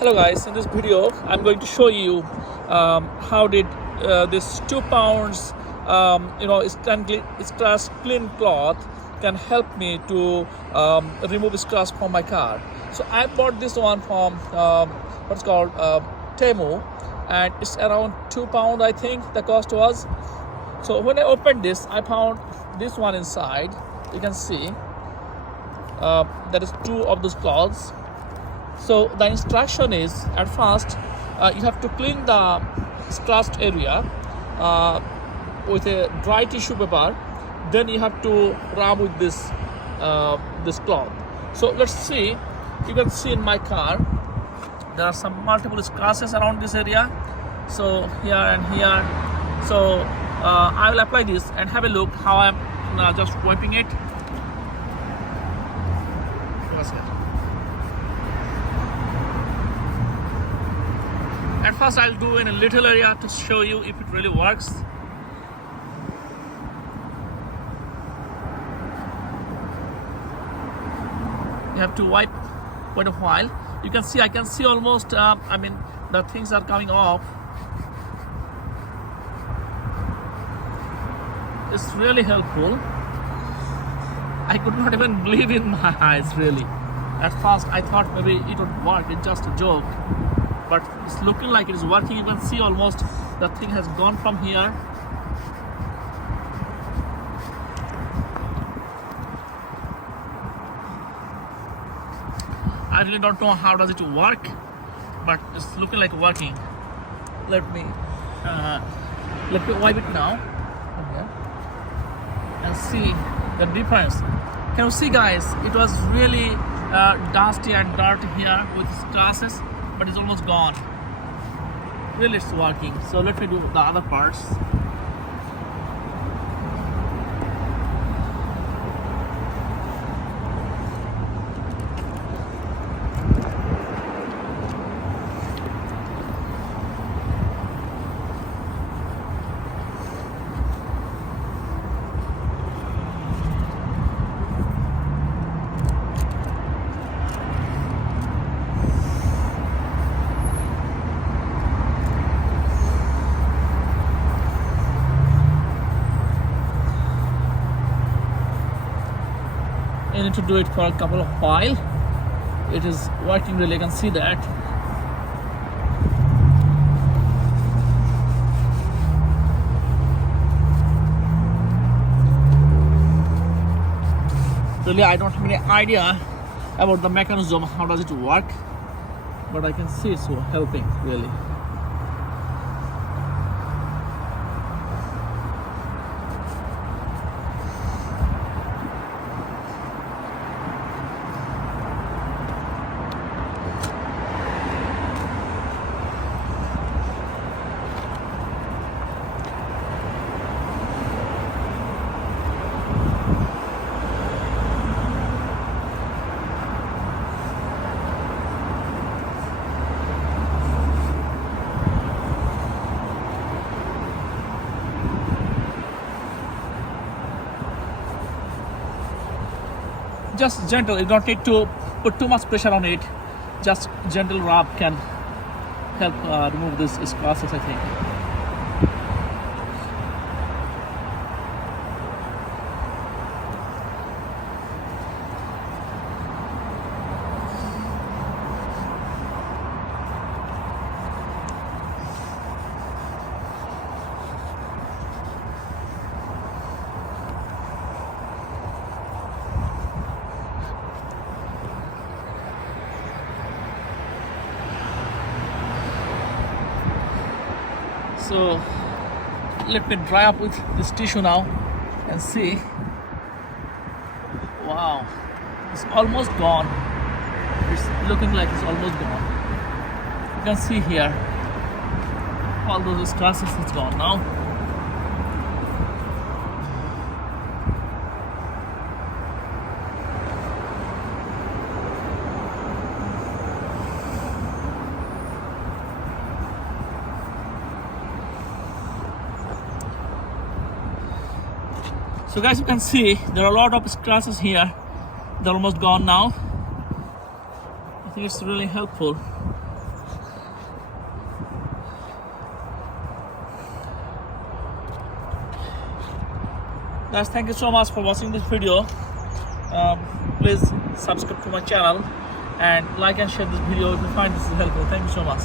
Hello guys, in this video I'm going to show you how did this 2 pounds scratch clean cloth can help me to remove scratch from my car. So I bought this one from what's called Temu, and it's around £2 I think the cost was. So when I opened this, I found this one inside. You can see there is two of those cloths. So the instruction is, at first you have to clean the scratched area with a dry tissue paper. Then you have to rub with this cloth. So let's see. You can see in my car there are some multiple scratches around this area. So here and here. So I will apply this and have a look how I'm just wiping it. At first I'll do in a little area to show you if it really works. You have to wipe quite a while. You can see, I can see almost, the things are coming off. It's really helpful. I could not even believe in my eyes, really. At first I thought maybe it would work, it's just a joke. But it's looking like it is working. You can see almost the thing has gone from here. I really don't know how does it work, but it's looking like working. Let me wipe it now. Okay. And see the difference. Can you see, guys? It was really dusty and dirty here with scratches, but it's almost gone. Really, it's working. So let me do the other parts. I need to do it for a couple of while. It is working really, I can see that. Really, I don't have any idea about the mechanism, how does it work, but I can see it's helping really. Just gentle, you don't need to put too much pressure on it. Just gentle rub can help remove this scratches, I think. So let me dry up with this tissue now and see. Wow, it's almost gone. It's looking like it's almost gone. You can see here all those scratches is gone now. So guys, you can see there are a lot of scratches here. They're almost gone now. I think it's really helpful. Guys, thank you so much for watching this video. Please subscribe to my channel and like and share this video if you find this helpful. Thank you so much.